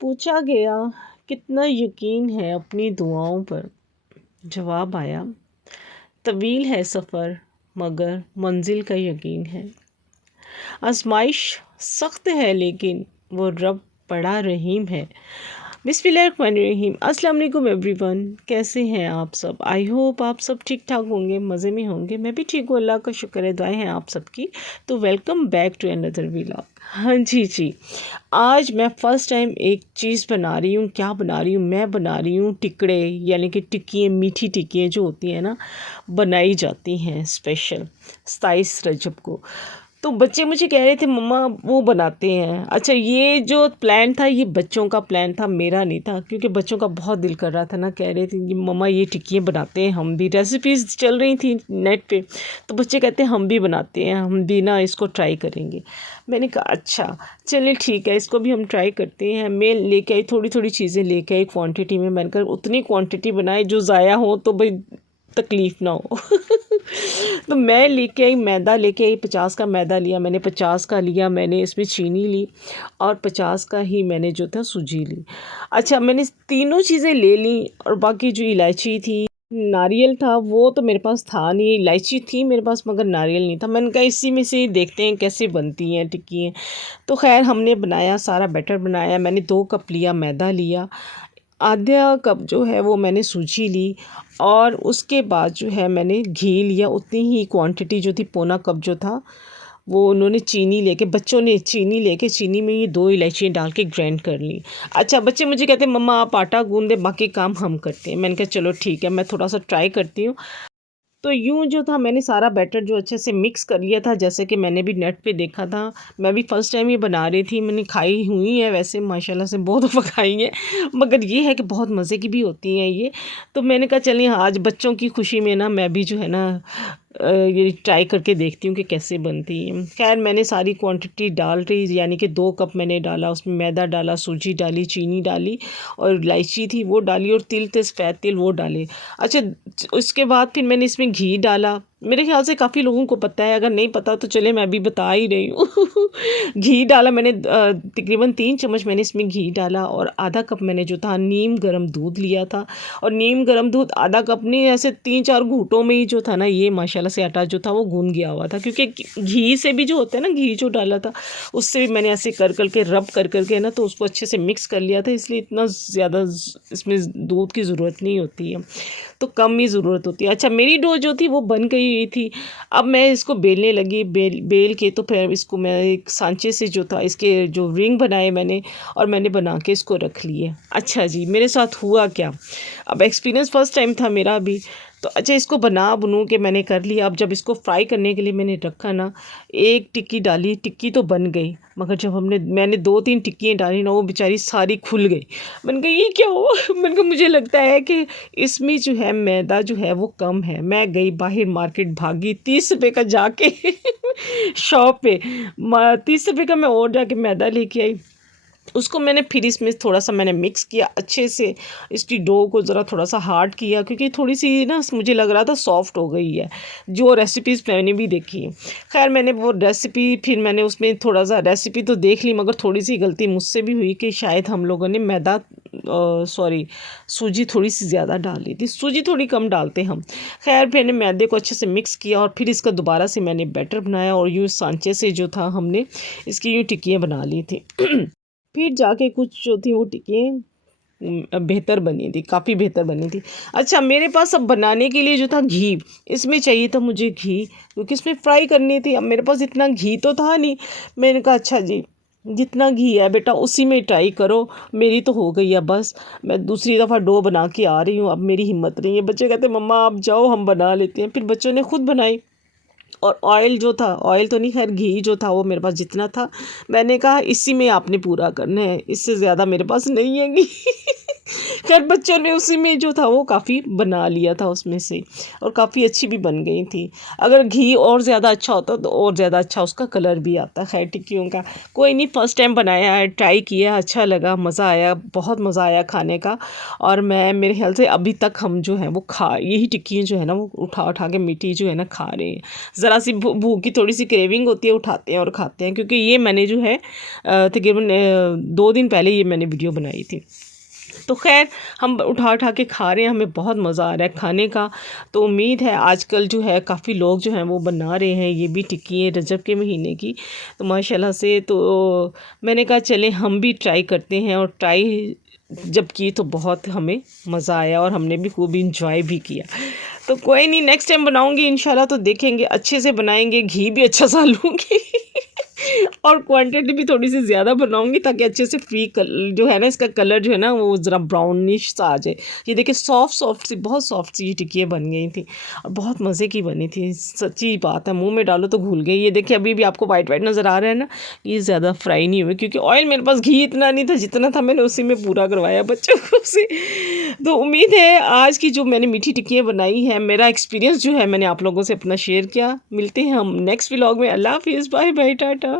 पूछा गया कितना यकीन है अपनी दुआओं पर। जवाब आया तवील है सफ़र मगर मंजिल का यकीन है। आजमाइश सख्त है लेकिन वो रब बड़ा रहीम है। बिस्मिल्लाहिर्रहमानिर्रहीम। अस्सलाम वालेकुम एवरीवन, कैसे हैं आप सब? आई होप आप सब ठीक ठाक होंगे, मज़े में होंगे। मैं भी ठीक हूँ, अल्लाह का शुक्र है, दुआएं हैं आप सबकी। तो welcome back to another vlog. हाँ जी, आज मैं फ़र्स्ट टाइम एक चीज़ बना रही हूँ। क्या बना रही हूँ? मैं बना रही हूँ टिकड़े, यानी कि टिक्कियाँ, मीठी टिक्कियाँ जो होती हैं ना, बनाई जाती हैं स्पेशल 27 रजब को। तो बच्चे मुझे कह रहे थे मम्मा वो बनाते हैं। अच्छा, ये जो प्लान था ये बच्चों का प्लान था, मेरा नहीं था, क्योंकि बच्चों का बहुत दिल कर रहा था ना, कह रहे थे कि मम्मा ये टिक्कियाँ बनाते हैं। हम भी रेसिपीज़ चल रही थी नेट पे, तो बच्चे कहते हैं हम भी बनाते हैं, हम भी ना इसको ट्राई करेंगे। मैंने कहा अच्छा चलिए ठीक है, इसको भी हम ट्राई करते हैं। मैं लेके आई थोड़ी थोड़ी चीज़ें, लेके आई क्वान्टिटी में। मैंने कहा उतनी क्वान्टिटी बनाए जो ज़ाया हो तो भाई तकलीफ़ ना हो। तो मैं लेके आई मैदा, लेके आई 50 का मैदा लिया मैंने, 50 का लिया मैंने इसमें चीनी ली, और 50 का ही मैंने जो था सूजी ली। अच्छा, मैंने तीनों चीज़ें ले ली, और बाकी जो इलायची थी, नारियल था, वो तो मेरे पास था नहीं। इलायची थी मेरे पास मगर नारियल नहीं था। मैंने कहा इसी में से देखते हैं कैसे बनती हैं टिक्की। तो खैर हमने बनाया, सारा बैटर बनाया। मैंने 2 कप लिया मैदा लिया, आधा कप जो है वो मैंने सूजी ली, और उसके बाद जो है मैंने घी लिया। उतनी ही क्वांटिटी जो थी, पौना कप जो था, वो उन्होंने चीनी लेके, बच्चों ने चीनी लेके, चीनी में ये 2 इलायचियाँ डाल के ग्राइंड कर ली। अच्छा, बच्चे मुझे कहते हैं मम्मा आप आटा गूँध दे, बाकी काम हम करते हैं। मैंने कहा चलो ठीक है, मैं थोड़ा सा ट्राई करती हूँ। तो यूँ जो था मैंने सारा बैटर जो अच्छे से मिक्स कर लिया था, जैसे कि मैंने भी नेट पे देखा था। मैं भी फ़र्स्ट टाइम ये बना रही थी। मैंने खाई हुई है वैसे माशाल्लाह से, बहुत दफ़ा खाई है, मगर ये है कि बहुत मज़े की भी होती हैं ये। तो मैंने कहा चलिए आज बच्चों की खुशी में ना मैं भी जो है ना ये ट्राई करके देखती हूँ कि कैसे बनती है। खैर मैंने सारी क्वांटिटी डाल रही, यानी कि 2 कप मैंने डाला, उसमें मैदा डाला, सूजी डाली, चीनी डाली, और इलायची थी वो डाली, और तिल थे सफ़ेद तिल वो डाले। अच्छा, उसके बाद फिर मैंने इसमें घी डाला। मेरे ख़्याल से काफ़ी लोगों को पता है, अगर नहीं पता तो चले मैं भी बता ही रही हूँ। घी डाला मैंने, तकरीबन 3 चम्मच मैंने इसमें घी डाला, और आधा कप मैंने जो था नीम गर्म दूध लिया था। और नीम गर्म दूध आधा कप नहीं, ऐसे 3-4 घूंटों में ही जो था ना, ये माशाल्लाह से आटा जो था वो गूंद गया हुआ था, क्योंकि घी से भी जो होता है ना, घी जो डाला था उससे भी मैंने ऐसे कर के रब कर के ना, तो उसको अच्छे से मिक्स कर लिया था, इसलिए इतना ज़्यादा इसमें दूध की ज़रूरत नहीं होती है, तो कम ही ज़रूरत होती है। अच्छा, मेरी डो जो थी वो बन गई हुई थी। अब मैं इसको बेलने लगी, बेल के तो फिर इसको मैं एक सांचे से जो था, इसके जो रिंग बनाए मैंने, और मैंने बना के इसको रख लिए। अच्छा जी, मेरे साथ हुआ क्या, अब एक्सपीरियंस फ़र्स्ट टाइम था मेरा भी। तो अच्छा, इसको बनू के मैंने कर लिया। अब जब इसको फ्राई करने के लिए मैंने रखा ना, एक टिक्की डाली, टिक्की तो बन गई, मगर जब मैंने 2-3 टिक्कियाँ डाली ना, वो बेचारी सारी खुल गई। मैंने कहा ये क्या हुआ? मैंने कहा मुझे लगता है कि इसमें जो है मैदा जो है वो कम है। मैं गई बाहर मार्केट, भागी 30 रुपये का जाके शॉप पे 30 रुपये का मैं और जाके मैदा लेके आई। उसको मैंने फिर इसमें थोड़ा-सा मैंने मिक्स किया अच्छे से, इसकी डो को ज़रा थोड़ा-सा हार्ड किया, क्योंकि थोड़ी-सी ना मुझे लग रहा था सॉफ्ट हो गई है, जो रेसिपीज़ मैंने भी देखी हैं। ख़ैर मैंने वो रेसिपी, फिर मैंने उसमें थोड़ा-सा रेसिपी तो देख ली, मगर थोड़ी-सी गलती मुझसे भी हुई कि शायद हम लोगों ने सॉरी सूजी थोड़ी-सी ज़्यादा डाल ली थी, सूजी थोड़ी कम डालते हम। ख़ैर मैंने मैदे को अच्छे से मिक्स किया, और फिर इसका दोबारा से मैंने बैटर बनाया, और यूँ सांचे से जो था हमने इसकी यूँ टिक्कियाँ बना ली थी। फिर जाके कुछ जो थी वो टिक्कियाँ बेहतर बनी थी, काफ़ी बेहतर बनी थी। अच्छा, मेरे पास अब बनाने के लिए जो था घी, इसमें चाहिए था मुझे घी, क्योंकि इसमें फ्राई करनी थी। अब मेरे पास इतना घी तो था नहीं। मैंने कहा अच्छा जी, जितना घी है बेटा उसी में ट्राई करो, मेरी तो हो गई है बस। मैं दूसरी दफ़ा डो बना के आ रही हूँ, अब मेरी हिम्मत नहीं है। बच्चे कहते मम्मा आप जाओ हम बना लेते हैं। फिर बच्चों ने खुद बनाई, और ऑयल जो था, ऑयल तो नहीं खैर घी जो था वो मेरे पास जितना था, मैंने कहा इसी में आपने पूरा करना है, इससे ज़्यादा मेरे पास नहीं है घी। खैर बच्चों ने उसी में जो था वो काफ़ी बना लिया था उसमें से, और काफ़ी अच्छी भी बन गई थी। अगर घी और ज़्यादा अच्छा होता तो और ज़्यादा अच्छा उसका कलर भी आता। खैर टिक्कियों का कोई नहीं, फ़र्स्ट टाइम बनाया है, ट्राई किया, अच्छा लगा, मज़ा आया, बहुत मज़ा आया खाने का। और मैं मेरे ख्याल से अभी तक हम जो है वो यही टिक्की जो है ना वो उठा उठा के मीठी जो है ना खा रहे हैं। ज़रा सी भूख की थोड़ी सी क्रेविंग होती है, उठाते हैं और खाते हैं, क्योंकि ये मैंने जो है तकरीबन 2 दिन पहले ये मैंने वीडियो बनाई थी। तो खैर हम उठा उठा के खा रहे हैं, हमें बहुत मज़ा आ रहा है खाने का। तो उम्मीद है आजकल जो है काफ़ी लोग जो हैं वो बना रहे हैं ये भी टिक्की रजब के महीने की, तो माशाल्लाह से। तो मैंने कहा चलें हम भी ट्राई करते हैं, और ट्राई जब की तो बहुत हमें मज़ा आया और हमने भी खूब इंजॉय भी किया। तो कोई नहीं, नेक्स्ट टाइम बनाऊंगी इंशाल्लाह, तो देखेंगे, अच्छे से बनाएंगे, घी भी अच्छा सा लूँगी और क्वांटिटी भी थोड़ी सी ज़्यादा बनाऊंगी, ताकि अच्छे से जो है ना इसका कलर जो है ना वो ज़रा ब्राउनिश सा आ जाए। ये देखिए सॉफ्ट सॉफ्ट सी, बहुत सॉफ्ट सी ये टिक्कियाँ बन गई थी और बहुत मज़े की बनी थी। सच्ची बात है, मुंह में डालो तो घुल गई। ये देखिए अभी भी आपको वाइट वाइट नज़र आ रहा है ना, ये ज़्यादा फ्राई नहीं हुए, क्योंकि ऑयल मेरे पास घी इतना नहीं था, जितना था मैंने उसी में पूरा करवाया बच्चों को से। तो उम्मीद है आज की जो मैंने मीठी टिक्कियाँ बनाई है, मेरा एक्सपीरियंस जो है मैंने आप लोगों से अपना शेयर किया। मिलते हैं हम नेक्स्ट व्लॉग में। अल्लाह हाफिज़, बाय बाय, टाटा।